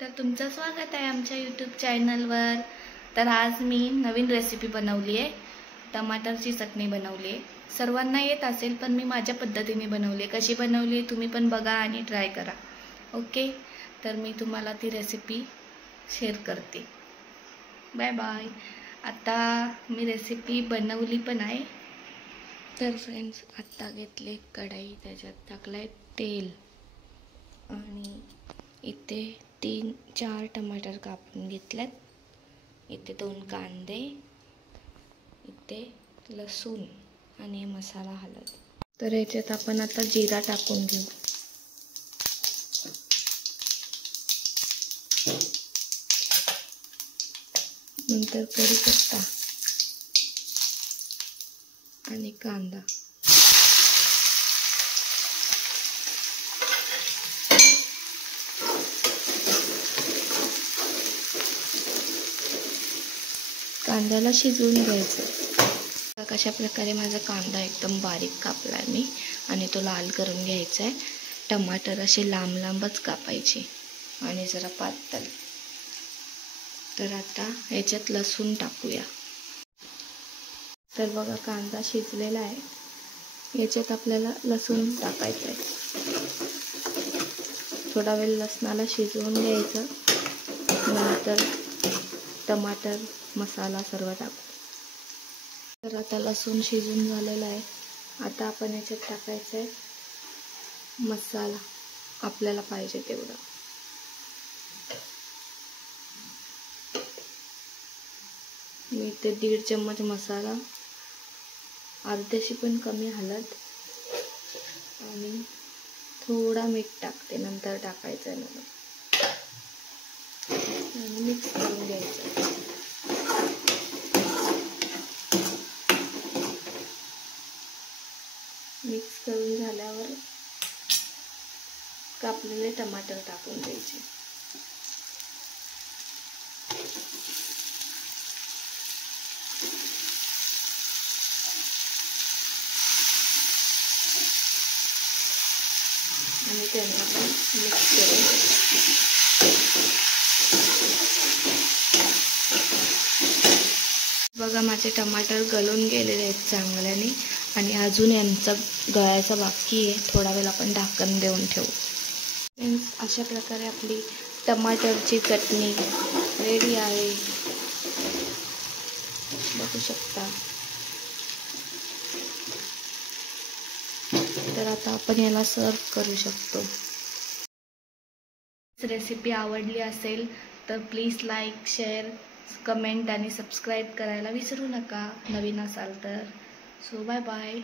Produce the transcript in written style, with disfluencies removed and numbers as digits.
तर तुमचं स्वागत आहे आमच्या यूट्यूब चॅनलवर। तर आज मी नवीन रेसिपी बनवली आहे, टमाटरची चटणी बनवली आहे। सर्वांना येत असेल पण मी माझ्या पद्धतीने बनवली। कशी बनवली तुम्ही पण बघा आणि ट्राय करा। ओके, तर मी तुम्हाला ती रेसिपी शेअर करते। Bye bye. आता मी रेसिपी बनवली पण आहे। तर फ्रेंड्स, आता घेतले कढई, त्याच्यात टाकलाय तेल आणि इथे 3-4 टमाटर कापून घेतलेत। इथे 2 कांदे, इथे लसूण आणि मसाला हळद। तर याच्यात आपण आता जिरा टाकून घेऊ, नंतर कढीपत्ता आणि कांदा। कांद्याला शिजवून घ्यायचं। कशा प्रकारे माझा कांदा एकदम बारीक कापलाय मी आणि तो लाल करून घ्यायचा आहे। टमाटर असे लांब लांबच कापायचे आणि जरा पातळ। तर आता याच्यात लसूण टाकूया। तर बघा, कांदा शिजलेला आहे। याच्यात आपल्याला लसूण टाकायचं आहे। थोडा वेळ लसणाला शिजवून घ्यायचं, नंतर टमाटर, मसाला सर्व टाकू। तर आता लसूण शिजून झालेला आहे। आता आपण याच्यात टाकायचं आहे मसाला, आपल्याला पाहिजे तेवढा। मी इथे 1.5 चम्मच मसाला, अर्ध्याशी पण कमी हळद आणि थोडा मीठ टाकते, नंतर टाकायचं आहे आणि मिक्स करून घ्यायचं। मिक्स करून झाल्यावर कापलेले टमाटर टाकून द्यायचे। आणि त्यांना पण मिक्स करून द्यायचं। बघा, माझे टमाटर गलून गेलेले आहेत चांगल्याने आणि अजून यांचा गळायचा बाकी आहे। थोडा वेळ आपण ढाकण देऊन ठेवू। फ्रेंड्स, अशा प्रकारे आपली टमाटरची चटणी रेडी आहे, बघू शकता। तर आता आपण याला सर्व करू शकतो। रेसिपी आवडली असेल तर प्लीज लाईक, शेअर, कमेंट आणि सबस्क्राईब करायला विसरू नका, नवीन असाल तर। So bye bye.